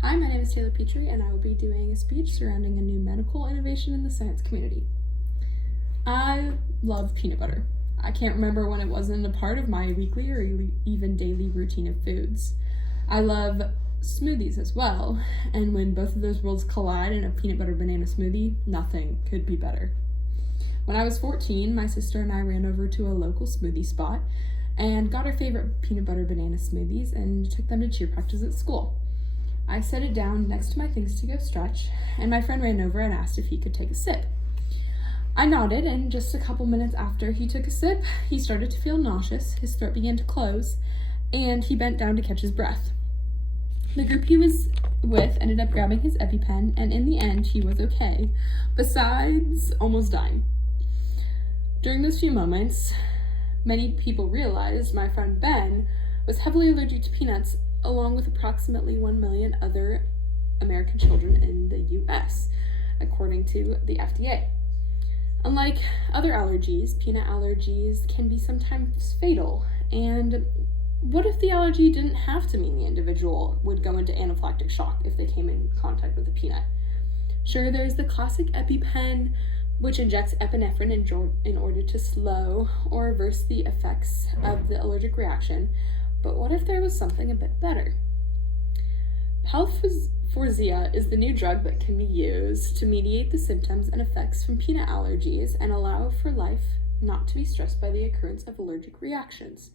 Hi, my name is Taylor Petrie, and I will be doing a speech surrounding a new medical innovation in the science community. I love peanut butter. I can't remember when it wasn't a part of my weekly or even daily routine of foods. I love smoothies as well, and when both of those worlds collide in a peanut butter banana smoothie, nothing could be better. When I was 14, my sister and I ran over to a local smoothie spot and got our favorite peanut butter banana smoothies and took them to cheer practice at school. I set it down next to my things to go stretch, and my friend ran over and asked if he could take a sip. I nodded, and just a couple minutes after he took a sip, he started to feel nauseous, his throat began to close, and he bent down to catch his breath. The group he was with ended up grabbing his EpiPen, and in the end, he was okay, besides almost dying. During those few moments, many people realized my friend Ben was heavily allergic to peanuts, along with approximately 1 million other American children in the U.S., according to the FDA. Unlike other allergies, peanut allergies can be sometimes fatal, and what if the allergy didn't have to mean the individual would go into anaphylactic shock if they came in contact with a peanut? Sure, there's the classic EpiPen, which injects epinephrine in order to slow or reverse the effects of the allergic reaction. But what if there was something a bit better? Palforzia is the new drug that can be used to mediate the symptoms and effects from peanut allergies and allow for life not to be stressed by the occurrence of allergic reactions.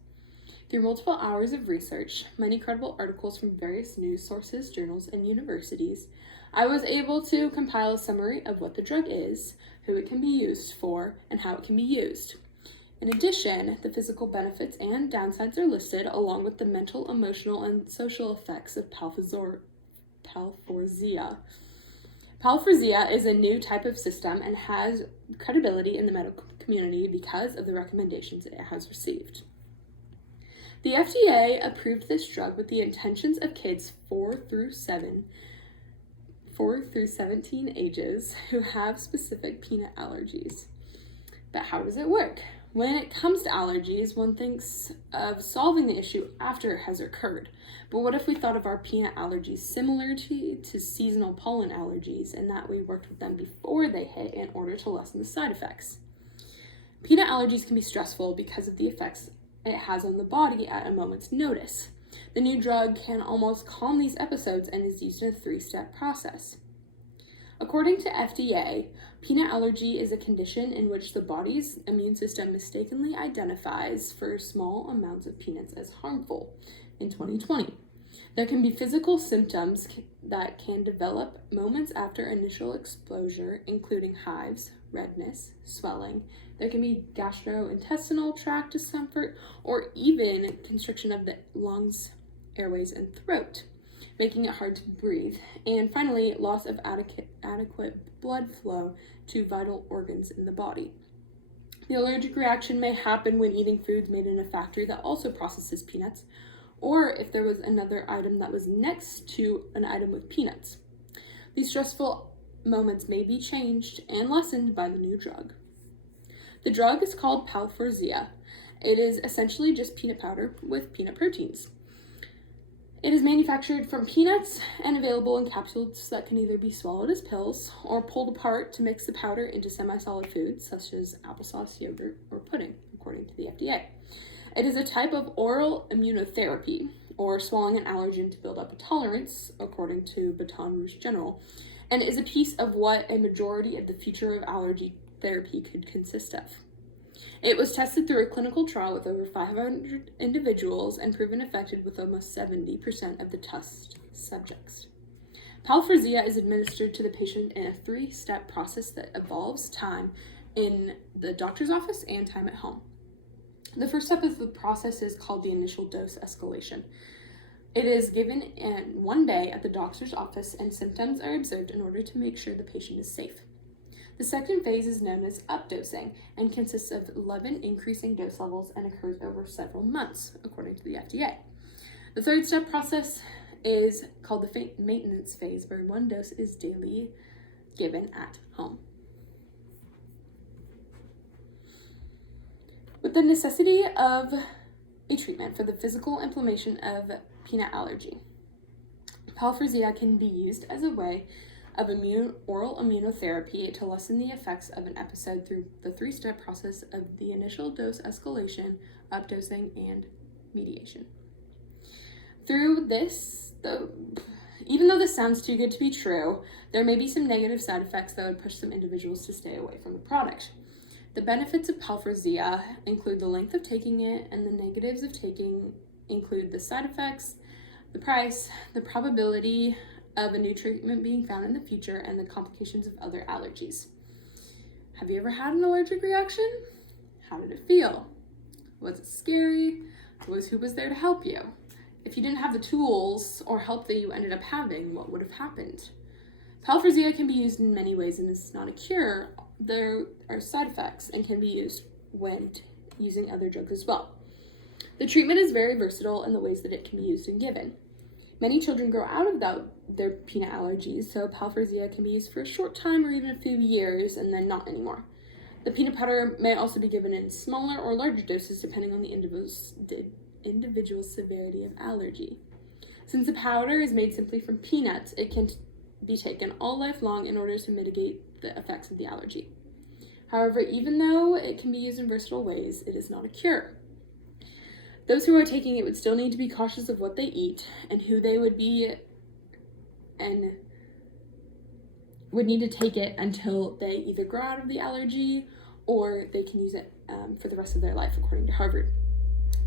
Through multiple hours of research, many credible articles from various news sources, journals, and universities, I was able to compile a summary of what the drug is, who it can be used for, and how it can be used. In addition, the physical benefits and downsides are listed, along with the mental, emotional, and social effects of Palforzia. Palforzia is a new type of system and has credibility in the medical community because of the recommendations it has received. The FDA approved this drug with the intentions of kids 4 through 17 ages who have specific peanut allergies. But how does it work? When it comes to allergies, one thinks of solving the issue after it has occurred. But what if we thought of our peanut allergies similar to seasonal pollen allergies, and that we worked with them before they hit in order to lessen the side effects? Peanut allergies can be stressful because of the effects it has on the body at a moment's notice. The new drug can almost calm these episodes and is used in a 3-step process. According to FDA, peanut allergy is a condition in which the body's immune system mistakenly identifies for small amounts of peanuts as harmful. In 2020, there can be physical symptoms that can develop moments after initial exposure, including hives, redness, swelling. There can be gastrointestinal tract discomfort, or even constriction of the lungs, airways, and throat, making it hard to breathe. And finally, loss of adequate blood flow to vital organs in the body. The allergic reaction may happen when eating foods made in a factory that also processes peanuts, or if there was another item that was next to an item with peanuts. These stressful moments may be changed and lessened by the new drug. The drug is called Palforzia. It is essentially just peanut powder with peanut proteins. It is manufactured from peanuts and available in capsules that can either be swallowed as pills or pulled apart to mix the powder into semi-solid foods such as applesauce, yogurt, or pudding, according to the FDA. It is a type of oral immunotherapy, or swallowing an allergen to build up a tolerance, according to Baton Rouge General, and is a piece of what a majority of the future of allergy therapy could consist of. It was tested through a clinical trial with over 500 individuals and proven effective with almost 70% of the test subjects. Palforzia is administered to the patient in a 3-step process that involves time in the doctor's office and time at home. The first step of the process is called the initial dose escalation. It is given in one day at the doctor's office, and symptoms are observed in order to make sure the patient is safe. The second phase is known as updosing and consists of 11 increasing dose levels and occurs over several months, according to the FDA. The third step process is called the maintenance phase, where one dose is daily given at home. With the necessity of a treatment for the physical inflammation of peanut allergy, Palforzia can be used as a way of oral immunotherapy to lessen the effects of an episode through the 3-step process of the initial dose escalation, updosing, and mediation. Through this, even though this sounds too good to be true, there may be some negative side effects that would push some individuals to stay away from the product. The benefits of Palforzia include the length of taking it, and the negatives of taking include the side effects, the price, the probability of a new treatment being found in the future, and the complications of other allergies. Have you ever had an allergic reaction? How did it feel? Was it scary? Who was there to help you? If you didn't have the tools or help that you ended up having, what would have happened? Palforzia can be used in many ways, and this is not a cure. There are side effects and can be used when using other drugs as well. The treatment is very versatile in the ways that it can be used and given. Many children grow out of their peanut allergies, so Palforzia can be used for a short time or even a few years and then not anymore. The peanut powder may also be given in smaller or larger doses depending on the individual's severity of allergy. Since the powder is made simply from peanuts, it can be taken all life long in order to mitigate the effects of the allergy. However, even though it can be used in versatile ways, it is not a cure. Those who are taking it would still need to be cautious of what they eat and who they would be, and would need to take it until they either grow out of the allergy or they can use it for the rest of their life, according to Harvard.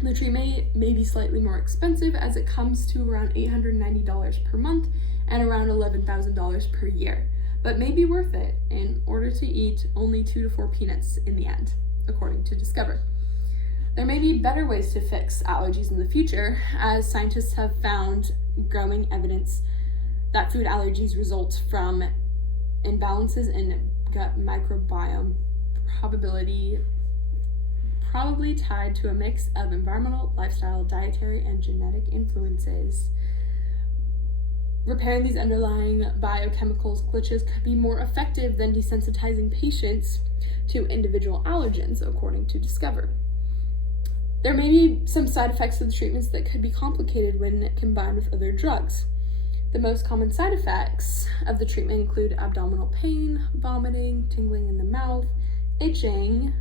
The treatment may be slightly more expensive, as it comes to around $890 per month and around $11,000 per year, but may be worth it in order to eat only 2 to 4 peanuts in the end, according to Discover. There may be better ways to fix allergies in the future, as scientists have found growing evidence that food allergies result from imbalances in gut microbiome, probably tied to a mix of environmental, lifestyle, dietary, and genetic influences. Repairing these underlying biochemicals glitches could be more effective than desensitizing patients to individual allergens, according to Discover. There may be some side effects of the treatments that could be complicated when combined with other drugs. The most common side effects of the treatment include abdominal pain, vomiting, tingling in the mouth, itching,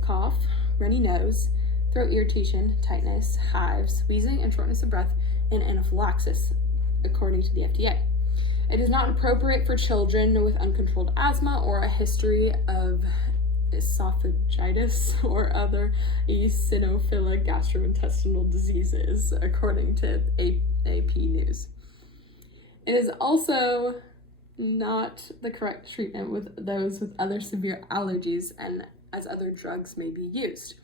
cough, runny nose, throat irritation, tightness, hives, wheezing and shortness of breath, and anaphylaxis, according to the FDA. It is not appropriate for children with uncontrolled asthma or a history of esophagitis or other eosinophilic gastrointestinal diseases, according to AP News. It is also not the correct treatment with those with other severe allergies, and as other drugs may be used.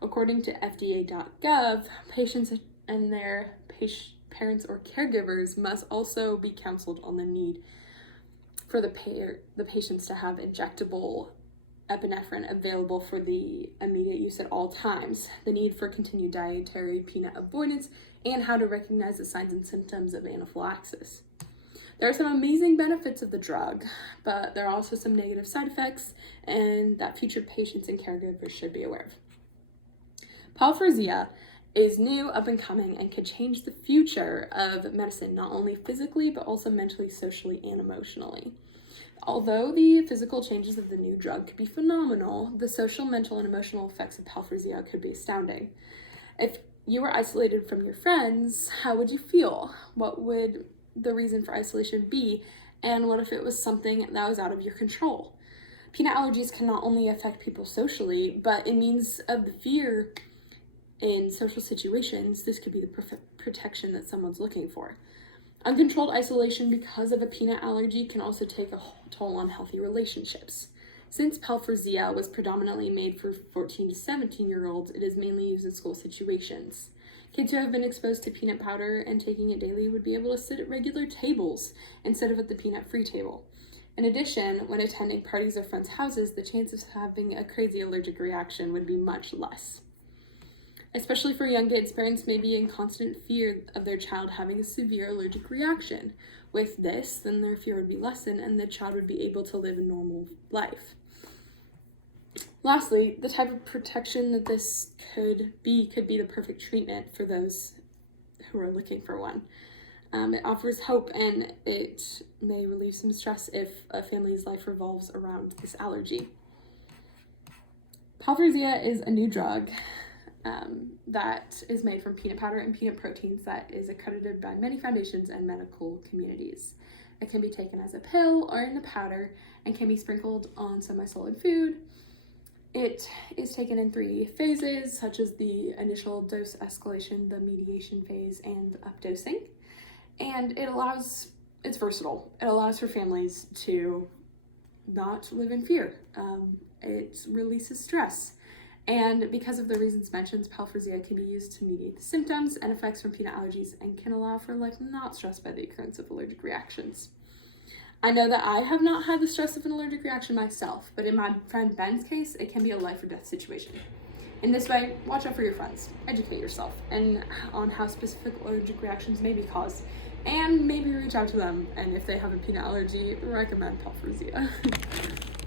According to FDA.gov, patients and their parents or caregivers must also be counseled on the need for the patients to have injectable epinephrine available for the immediate use at all times, the need for continued dietary peanut avoidance, and how to recognize the signs and symptoms of anaphylaxis. There are some amazing benefits of the drug, but there are also some negative side effects, and that future patients and caregivers should be aware of. Palforzia is new, up and coming, and could change the future of medicine, not only physically, but also mentally, socially, and emotionally. Although the physical changes of the new drug could be phenomenal, the social, mental, and emotional effects of Palforzia could be astounding. If you were isolated from your friends, how would you feel? What would the reason for isolation be? And what if it was something that was out of your control? Peanut allergies can not only affect people socially, but in means of the fear in social situations, this could be the perfect protection that someone's looking for. Uncontrolled isolation because of a peanut allergy can also take a toll on healthy relationships. Since Palforzia was predominantly made for 14 to 17-year-olds, it is mainly used in school situations. Kids who have been exposed to peanut powder and taking it daily would be able to sit at regular tables instead of at the peanut-free table. In addition, when attending parties or friends' houses, the chance of having a crazy allergic reaction would be much less. Especially for young kids, parents may be in constant fear of their child having a severe allergic reaction. With this, then their fear would be lessened and the child would be able to live a normal life. Lastly, the type of protection that this could be the perfect treatment for those who are looking for one. It offers hope, and it may relieve some stress if a family's life revolves around this allergy. Palforzia is a new drug that is made from peanut powder and peanut proteins that is accredited by many foundations and medical communities. It can be taken as a pill or in a powder and can be sprinkled on semi-solid food. It is taken in 3 phases, such as the initial dose escalation, the mediation phase, and updosing. And it's versatile. It allows for families to not live in fear. It releases stress. And because of the reasons mentioned, Palforzia can be used to mediate the symptoms and effects from peanut allergies and can allow for life not stressed by the occurrence of allergic reactions. I know that I have not had the stress of an allergic reaction myself, but in my friend Ben's case, it can be a life or death situation. In this way, watch out for your friends, educate yourself, and on how specific allergic reactions may be caused, and maybe reach out to them, and if they have a peanut allergy, recommend Palforzia.